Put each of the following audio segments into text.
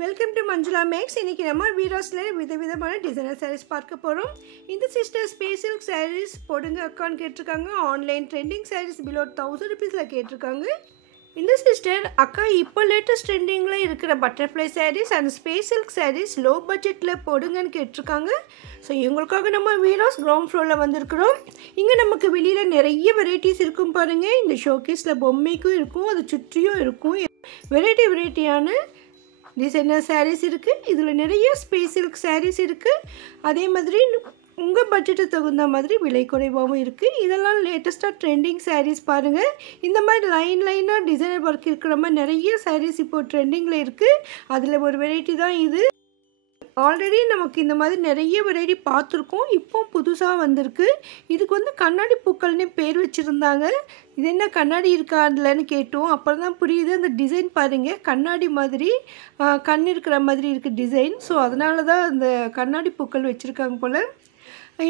Welcome to Manjula maths. இன்றைக்கி நம்ம வீராஸில் விதவிதமான டிசைனர் சாரீஸ் பார்க்க போகிறோம். இந்த சிஸ்டர் ஸ்பேஸ் சில்க் சாரீஸ் போடுங்க அக்கான்னு கேட்டிருக்காங்க. ஆன்லைன் ட்ரெண்டிங் சாரீஸ் பிலோ 1000 ருபீஸில் கேட்டிருக்காங்க. இந்த சிஸ்டர் அக்கா இப்போ லேட்டஸ்ட் ட்ரெண்டிங்கில் இருக்கிற butterfly sarees and space silk sarees low பட்ஜெட்டில் போடுங்கன்னு கேட்டிருக்காங்க. ஸோ இவங்களுக்காக நம்ம வீராஸ் கிரவுண்ட் ஃப்ளோரில் வந்திருக்கிறோம். இங்கே நமக்கு வெளியில் நிறைய வெரைட்டிஸ் இருக்கும் பாருங்கள். இந்த ஷோகேஸில் பொம்மைக்கும் இருக்கும், அது சுற்றியும் இருக்கும். வெரைட்டியான டிசைனர் சாரீஸ் இருக்குது. இதில் நிறைய ஸ்பேஸ் சில்க் சாரீஸ் இருக்குது. அதே மாதிரி உங்கள் பட்ஜெட்டுக்கு தகுந்த மாதிரி விலை குறைவாகவும் இருக்குது. இதெல்லாம் லேட்டஸ்ட்டாக ட்ரெண்டிங் சாரீஸ் பாருங்கள். இந்த மாதிரி லைனாக டிசைனர் ஒர்க் இருக்கிற மாதிரி நிறைய சாரீஸ் இப்போது ட்ரெண்டிங்கில் இருக்குது. அதில் ஒரு வெரைட்டி தான் இது. ஆல்ரெடி நமக்கு இந்த மாதிரி நிறைய வெரைட்டி பார்த்துருக்கோம். இப்போ புதுசாக வந்திருக்கு. இதுக்கு வந்து கண்ணாடி பூக்கள்னே பேர் வச்சுருந்தாங்க. இது என்ன கண்ணாடி இருக்கா அதில்னு கேட்டோம். அப்புறம் தான் புரியுது. அந்த டிசைன் பாருங்கள், கண்ணாடி மாதிரி கண் இருக்கிற மாதிரி இருக்குது டிசைன். ஸோ அதனால தான் அந்த கண்ணாடி பூக்கள் வச்சுருக்காங்க போல்.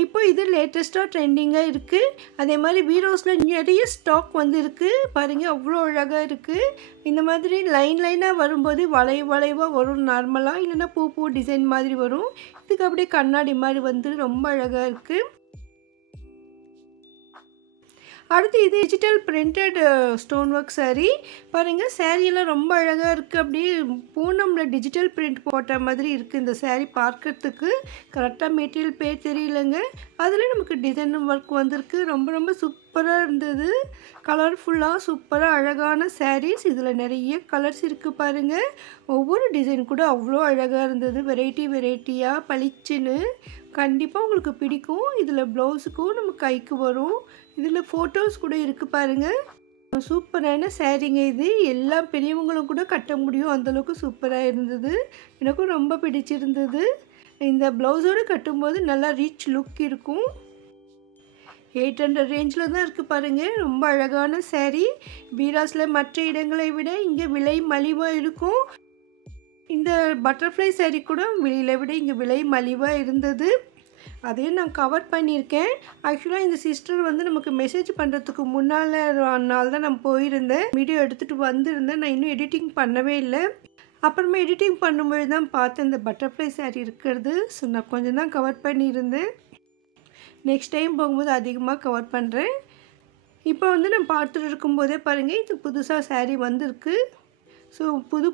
இப்போ இது லேட்டஸ்ட்டாக ட்ரெண்டிங்காக இருக்குது. அதே மாதிரி வீரோஸில் நிறைய ஸ்டாக் வந்து இருக்குது பாருங்கள். அவ்வளோ அழகாக இருக்குது. இந்த மாதிரி லைனாக வரும்போது வளைவாக வரும் நார்மலாக, இல்லைன்னா பூ டிசைன் மாதிரி வரும். இதுக்கு அப்படியே கண்ணாடி மாதிரி வந்து ரொம்ப அழகாக இருக்குது. அடுத்து இது digital printed stone work sari பாருங்கள். சாரியெல்லாம் ரொம்ப அழகாக இருக்குது. அப்படியே பூனமில் டிஜிட்டல் பிரிண்ட் போட்ட மாதிரி இருக்குது இந்த சாரீ பார்க்கறதுக்கு. கரெக்டாக மெட்டீரியல் பேர் தெரியலைங்க. அதில் நமக்கு டிசைன் ஒர்க் வந்திருக்கு. ரொம்ப சூப்பராக இருந்தது. கலர்ஃபுல்லாக சூப்பராக அழகான சாரீஸ். இதில் நிறைய கலர்ஸ் இருக்குது பாருங்கள். ஒவ்வொரு டிசைன் கூட அவ்வளோ அழகாக இருந்தது. வெரைட்டியாக பளிச்சுன்னு கண்டிப்பாக உங்களுக்கு பிடிக்கும். இதில் ப்ளவுஸுக்கும் நம்ம கைக்கு வரும். இதில் ஃபோட்டோஸ் கூட இருக்குது பாருங்கள். சூப்பரான சாரீங்க இது. எல்லா பெரியவங்களும் கூட கட்ட முடியும், அந்தளவுக்கு சூப்பராக இருந்தது. எனக்கும் ரொம்ப பிடிச்சிருந்தது. இந்த ப்ளவுஸோடு கட்டும்போது நல்லா ரிச் லுக் இருக்கும். 800 ரேஞ்சில் தான் இருக்குது பாருங்கள். ரொம்ப அழகான சாரீ. வீராஸில் மற்ற இடங்களை விட இங்கே விலை மலிவாக இருக்கும். இந்த பட்டர்ஃப்ளை சாரீ கூட வெளியில் விட இங்கே விலை மலிவாக இருந்தது. அதையும் நான் கவர் பண்ணியிருக்கேன். ஆக்சுவலாக இந்த சிஸ்டர் வந்து நமக்கு மெசேஜ் பண்ணுறதுக்கு முன்னால் நாள் தான் நான் போயிருந்தேன். வீடியோ எடுத்துகிட்டு வந்திருந்தேன். நான் இன்னும் எடிட்டிங் பண்ணவே இல்லை. அப்புறமா எடிட்டிங் பண்ணும்போது தான் பார்த்தேன் இந்த பட்டர்ஃப்ளை சாரீ இருக்கிறது. ஸோ நான் கொஞ்சம் தான் கவர் பண்ணியிருந்தேன். நெக்ஸ்ட் டைம் போகும்போது அதிகமாக கவர் பண்ணுறேன். இப்போ வந்து நான் பார்த்துட்டு இருக்கும்போதே பாருங்கள், இது புதுசாக சாரீ வந்திருக்கு. ஸோ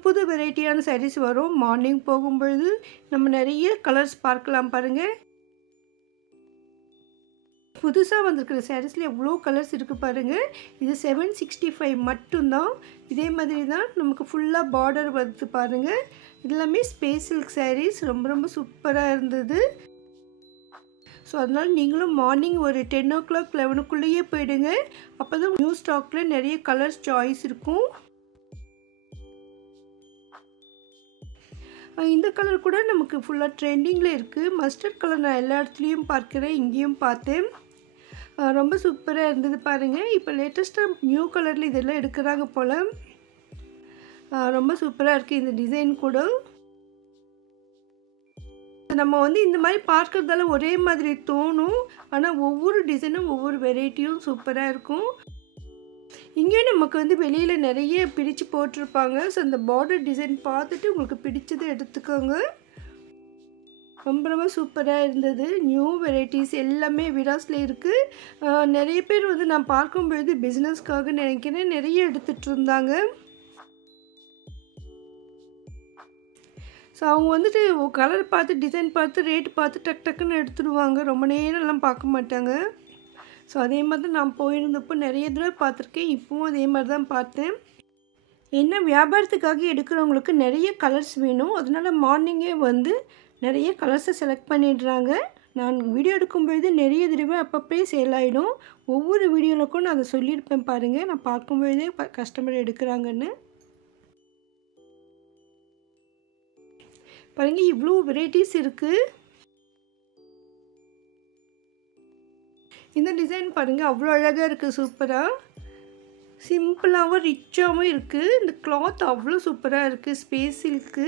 புது வெரைட்டியான சாரீஸ் வரும். மார்னிங் போகும்பொழுது நம்ம நிறைய கலர்ஸ் பார்க்கலாம் பாருங்கள். புதுசாக வந்திருக்கிற சாரீஸில் எவ்வளோ கலர்ஸ் இருக்குது பாருங்கள். இது 765 மட்டும்தான். இதே மாதிரி தான் நமக்கு ஃபுல்லாக பார்டர் வருது பாருங்கள். எல்லாமே ஸ்பேஸ் சில்க் சாரீஸ். ரொம்ப சூப்பராக இருந்தது. ஸோ அதனால் நீங்களும் மார்னிங் ஒரு 10 o'clock 11க்குள்ளேயே போயிடுங்க. அப்போ தான் நியூ ஸ்டாக்கில் நிறைய கலர்ஸ் சாய்ஸ் இருக்கும். இந்த கலர் கூட நமக்கு ஃபுல்லாக ட்ரெண்டிங்கில் இருக்குது. மஸ்டர்ட் கலர் நான் எல்லா இடத்துலையும் பார்க்குறேன், இங்கேயும் பார்த்தேன். ரொம்ப சூப்பராக இருந்தது பாருங்கள். இப்போ லேட்டஸ்ட்டாக நியூ கலரில் இதெல்லாம் எடுக்கிறாங்க போல். ரொம்ப சூப்பராக இருக்குது இந்த டிசைன் கூட. நம்ம வந்து இந்த மாதிரி பார்க்குறதால ஒரே மாதிரி தோணும். ஆனால் ஒவ்வொரு டிசைனும் ஒவ்வொரு வெரைட்டியும் சூப்பராக இருக்கும். இங்கேயும் நமக்கு வந்து வெளியில் நிறைய பிரித்து போட்டிருப்பாங்க. ஸோ அந்த பார்டர் டிசைன் பார்த்துட்டு உங்களுக்கு பிடிச்சதை எடுத்துக்கோங்க. ரொம்ப சூப்பராக இருந்தது. நியூ வெரைட்டிஸ் எல்லாமே விராஸில் இருக்குது. நிறைய பேர் வந்து நான் பார்க்கும்பொழுது பிஸ்னஸ்க்காக நினைக்கிறேன் நிறைய எடுத்துகிட்டு இருந்தாங்க. ஸோ அவங்க வந்துட்டு கலர் பார்த்து டிசைன் பார்த்து ரேட் பார்த்து டக்குன்னு எடுத்துடுவாங்க. ரொம்ப நேரம்லாம் பார்க்க மாட்டாங்க. ஸோ அதே மாதிரி தான் நான் போயிருந்தப்போ நிறைய தடவை பார்த்துருக்கேன். இப்போவும் அதே மாதிரி தான் பார்த்தேன். என்ன வியாபாரத்துக்காக எடுக்கிறவங்களுக்கு நிறைய கலர்ஸ் வேணும். அதனால் மார்னிங்கே வந்து நிறைய கலர்ஸை செலக்ட் பண்ணிடுறாங்க. நான் வீடியோ எடுக்கும்பொழுது நிறைய தடவை அப்பப்பே சேல் ஆகிடும். ஒவ்வொரு வீடியோவுக்கும் நான் அதை சொல்லியிருப்பேன் பாருங்கள். நான் பார்க்கும்பொழுதே கஸ்டமர் எடுக்கிறாங்கன்னு பாருங்கள். இவ்வளோ வெரைட்டிஸ் இருக்குது. இந்த டிசைன் பாருங்கள், அவ்வளோ அழகாக இருக்குது. சூப்பராக சிம்பிளாகவும் ரிச்சாகவும் இருக்குது. இந்த கிளாத் அவ்வளோ சூப்பராக இருக்குது. Space silk.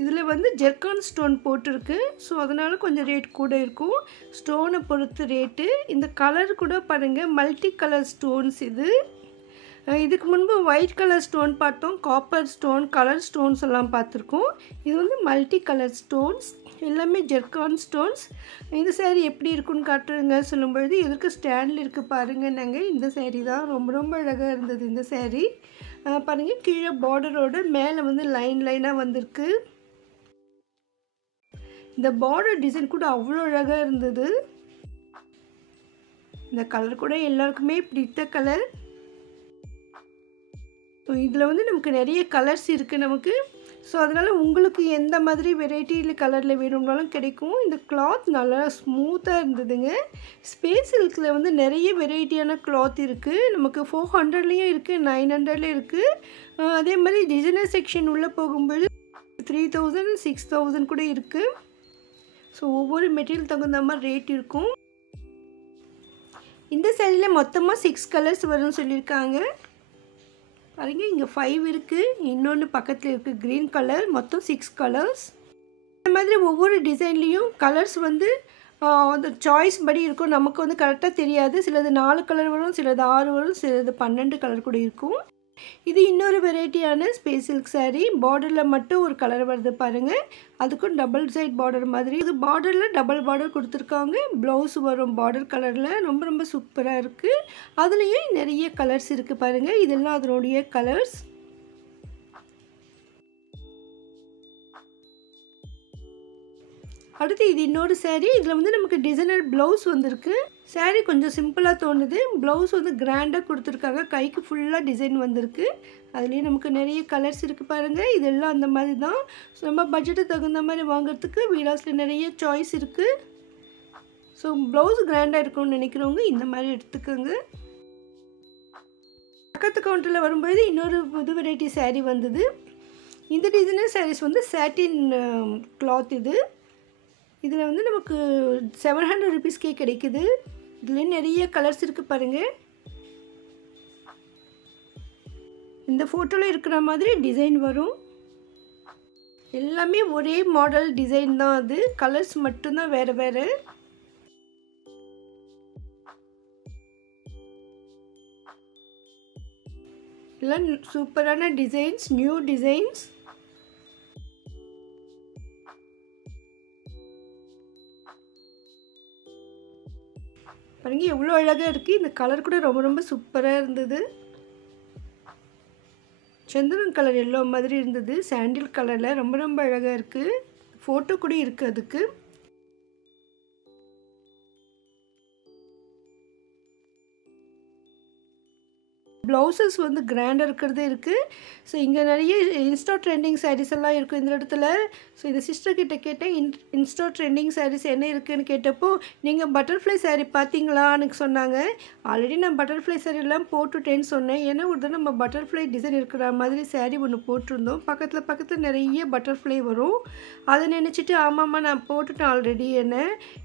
இதில் வந்து ஜெர்கான் ஸ்டோன் போட்டிருக்கு. ஸோ அதனால் கொஞ்சம் ரேட் கூட இருக்கும். ஸ்டோனை பொறுத்து ரேட்டு. இந்த கலர் கூட பாருங்கள், மல்டி கலர் ஸ்டோன்ஸ். இது இதுக்கு முன்பு ஒயிட் கலர் ஸ்டோன் பார்த்தோம், காப்பர் ஸ்டோன், கலர் ஸ்டோன்ஸ் எல்லாம் பார்த்துருக்கோம். இது வந்து மல்டி கலர் ஸ்டோன்ஸ், எல்லாமே ஜெர்கான் ஸ்டோன்ஸ். இந்த சேரீ எப்படி இருக்குன்னு காட்டுறேங்க சொல்லும்பொழுது எதற்கு ஸ்டாண்டில் இருக்குது பாருங்கன்னாங்க. இந்த சேரீ தான் ரொம்ப ரொம்ப அழகாக இருந்தது. இந்த சேரீ பாருங்கள், கீழே பார்டரோட மேலே வந்து லைன் லைனாக வந்திருக்கு. இந்த பார்டர் டிசைன் கூட அவ்வளோ அழகாக இருந்தது. இந்த கலர் கூட எல்லாருக்குமே பிடித்த கலர். இதில் வந்து நமக்கு நிறைய கலர்ஸ் இருக்குது நமக்கு. ஸோ அதனால் உங்களுக்கு எந்த மாதிரி வெரைட்டியில் கலரில் வேணும்னாலும் கிடைக்கும். இந்த கிளாத் நல்லா ஸ்மூத்தாக இருந்ததுங்க. ஸ்பேஸ் சில்கில் வந்து நிறைய வெரைட்டியான கிளாத் இருக்குது. நமக்கு 400லேயும் இருக்குது, 900லேயும் இருக்குது. அதே மாதிரி டிசைனர் செக்ஷன் உள்ளே போகும்போது 3000, 6000 கூட இருக்குது. ஸோ ஒவ்வொரு மெட்டீரியல் தகுந்த மாதிரி ரேட் இருக்கும். இந்த சேரீயில் மொத்தமாக 6 கலர்ஸ் வரும்னு சொல்லியிருக்காங்க. பாருங்க, இங்கே 5 இருக்குது, இன்னொன்று பக்கத்தில் இருக்குது க்ரீன் கலர். மொத்தம் 6 கலர்ஸ். இந்த மாதிரி ஒவ்வொரு டிசைன்லேயும் கலர்ஸ் வந்து அந்த சாய்ஸ் படி இருக்கும். நமக்கு வந்து கரெக்டாக தெரியாது. சிலது 4 கலர் வரும், சிலது 6 வரும், சிலது 12 கலர் கூட இருக்கும். இது இன்னொரு வெரைட்டியான ஸ்பேஸ் சில்க் சாரீ. பார்டரில் மட்டும் ஒரு கலர் வருது பாருங்கள். அதுக்கும் டபுள் சைட் பார்டர் மாதிரி. இது பார்டரில் டபுள் பார்டர் கொடுத்துருக்காங்க. ப்ளவுஸ் வரும் பார்டர் கலரில். ரொம்ப ரொம்ப சூப்பராக இருக்குது. அதுலேயும் நிறைய கலர்ஸ் இருக்குது பாருங்கள். இதெல்லாம் அதனுடைய கலர்ஸ். அடுத்து இது இன்னொரு சேரீ. இதில் வந்து நமக்கு டிசைனர் ப்ளவுஸ் வந்திருக்கு. சேரீ கொஞ்சம் சிம்பிளாக தோணுது. ப்ளவுஸ் வந்து கிராண்டாக கொடுத்துருக்காங்க. கைக்கு ஃபுல்லாக டிசைன் வந்திருக்கு. அதுலேயும் நமக்கு நிறைய கலர்ஸ் இருக்குது பாருங்கள். இதெல்லாம் அந்த மாதிரி தான். ஸோ நம்ம பட்ஜெட்டுக்கு தகுந்த மாதிரி வாங்குறதுக்கு வீராஸில் நிறைய சாய்ஸ் இருக்குது. ஸோ ப்ளவுஸ் கிராண்டாக இருக்கும்னு நினைக்கிறவங்க இந்த மாதிரி எடுத்துக்கோங்க. பக்கத்து கவுண்டரில் வரும்போது இன்னொரு புது வெரைட்டி சேரீ வந்தது. இந்த டிசைனர் சாரீஸ் வந்து சாட்டின் கிளாத். இதில் வந்து நமக்கு 700 ருபீஸ்க்கே கிடைக்குது. இதுலேயும் நிறைய கலர்ஸ் இருக்குது பாருங்கள். இந்த ஃபோட்டோவில் இருக்கிற மாதிரி டிசைன் வரும். எல்லாமே ஒரே மாடல் டிசைன் தான். அது கலர்ஸ் மட்டும்தான் வேறு வேறு. எல்லாம் சூப்பரான டிசைன்ஸ், நியூ டிசைன்ஸ். பாருங்க, எவ்வளோ அழகாக இருக்குது. இந்த கலர் கூட ரொம்ப ரொம்ப சூப்பராக இருந்தது. சந்திரன் கலர் எல்லோ மாதிரி இருந்தது. சாண்டில் கலரில் ரொம்ப ரொம்ப அழகாக இருக்குது. ஃபோட்டோ கூட இருக்குது அதுக்கு. ப்ளவுசஸ் வந்து கிராண்டாக இருக்கிறது இருக்குது. ஸோ இங்கே நிறைய இன்ஸ்டா ட்ரெண்டிங் சாரீஸ் எல்லாம் இருக்கும் இந்த இடத்துல. ஸோ இந்த சிஸ்டர்கிட்ட கேட்டேன், இன்ஸ்டா ட்ரெண்டிங் சாரீஸ் என்ன இருக்குதுன்னு கேட்டப்போ, நீங்கள் பட்டர்ஃப்ளை சாரீ பார்த்தீங்களான்னு சொன்னாங்க. ஆல்ரெடி நான் பட்டர்ஃப்ளை சாரீலாம் போட்டுட்டேன்னு சொன்னேன். ஏன்னா ஒரு தடவை நம்ம பட்டர்ஃப்ளை டிசைன் இருக்கிற மாதிரி சாரீ ஒன்று போட்டிருந்தோம். பக்கத்தில் நிறைய பட்டர்ஃப்ளை வரும். அதை நினச்சிட்டு ஆமாம்மா நான் போட்டுட்டேன் ஆல்ரெடி. என்ன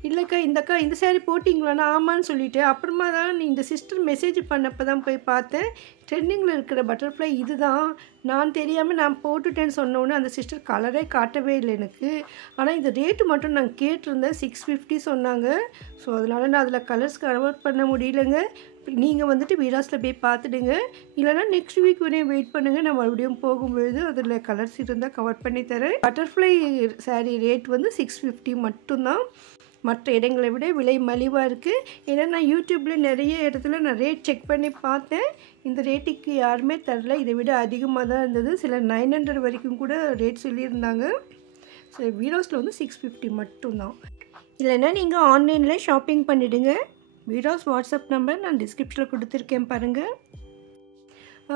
இல்லைக்கா இந்த சாரீ போட்டிங்களாண்ணா? ஆமான்னு சொல்லிவிட்டு அப்புறமா தான் நீ இந்த சிஸ்டர் மெசேஜ் பண்ணப்போ தான் போய் பார்த்தேன். ட்ரெண்டிங்கில் இருக்கிற பட்டர்ஃப்ளை இது தான். நான் தெரியாமல் நான் போட்டுட்டேன்னு சொன்னோன்னே அந்த சிஸ்டர் கலரே காட்டவே இல்லை எனக்கு. ஆனால் இந்த ரேட்டு மட்டும் நான் கேட்டிருந்தேன், 650 சொன்னாங்க. ஸோ அதனால் நான் அதில் கலர்ஸ் கவர் பண்ண முடியலைங்க. நீங்கள் வந்துட்டு வீராஸில் போய் பார்த்துடுங்க. இல்லைனா நெக்ஸ்ட் வீக் வரையும் வெயிட் பண்ணுங்கள். நான் மறுபடியும் போகும்பொழுது அதில் கலர்ஸ் இருந்தால் கவர் பண்ணி தரேன். பட்டர்ஃப்ளை சாரீ ரேட் வந்து 650 மட்டும்தான். மற்ற இடங்களை விட விலை மலிவாக இருக்குது. ஏன்னா நான் யூடியூப்பில் நிறைய இடத்துல நான் ரேட் செக் பண்ணி பார்த்தேன். இந்த ரேட்டுக்கு யாருமே தரல. இதை விட அதிகமாக தான் இருந்தது. சில 900 வரைக்கும் கூட ரேட் சொல்லியிருந்தாங்க. ஸோ வீராஸில் வந்து 650 மட்டும்தான். இல்லைன்னா நீங்கள் ஆன்லைனில் ஷாப்பிங் பண்ணிவிடுங்க. வீராஸ் வாட்ஸ்அப் நம்பர் நான் டிஸ்கிரிப்ஷனில் கொடுத்துருக்கேன் பாருங்கள்.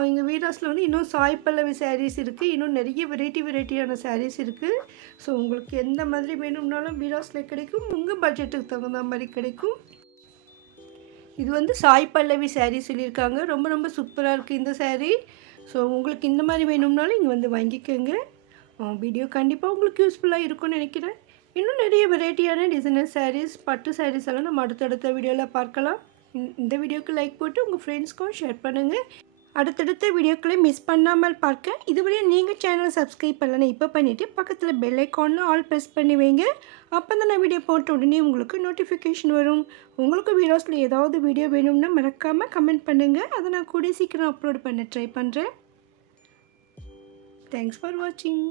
இங்கே வீராஸில் வந்து இன்னும் சாய் பல்லவி சாரீஸ் இருக்குது. இன்னும் நிறைய வெரைட்டியான சாரீஸ் இருக்குது. ஸோ உங்களுக்கு எந்த மாதிரி வேணும்னாலும் வீராஸில் கிடைக்கும். உங்கள் பட்ஜெட்டுக்கு தகுந்த மாதிரி கிடைக்கும். இது வந்து சாய் பல்லவி சாரீ சொல்லியிருக்காங்க. ரொம்ப ரொம்ப சூப்பராக இருக்குது இந்த சாரீ. ஸோ உங்களுக்கு இந்த மாதிரி வேணும்னாலும் இங்கே வந்து வாங்கிக்கோங்க. வீடியோ கண்டிப்பாக உங்களுக்கு யூஸ்ஃபுல்லாக இருக்கும்னு நினைக்கிறேன். இன்னும் நிறைய வெரைட்டியான டிசைனர் சாரீஸ், பட்டு சாரீஸ் எல்லாம் நம்ம அடுத்தடுத்த வீடியோவில் பார்க்கலாம். இந்த வீடியோக்கு லைக் போட்டு உங்கள் ஃப்ரெண்ட்ஸ்க்கும் ஷேர் பண்ணுங்கள். அடுத்தடுத்த வீடியோக்களை மிஸ் பண்ணாமல் பார்க்க இதுவரை நீங்கள் சேனலை சப்ஸ்கிரைப் பண்ணலன்னா இப்போ பண்ணிவிட்டு பக்கத்தில் பெல் ஐக்கானில் ஆல் ப்ரெஸ் பண்ணி வைங்க. அப்போ தான் நான் வீடியோ போட்ட உடனே உங்களுக்கு நோட்டிஃபிகேஷன் வரும். உங்களுக்கு வீடியோஸில் ஏதாவது வீடியோ வேணும்னா மறக்காமல் கமெண்ட் பண்ணுங்கள். அதை நான் கூடிய சீக்கிரம் அப்லோட் பண்ண ட்ரை பண்ணுறேன். தேங்க்ஸ் ஃபார் வாட்சிங்.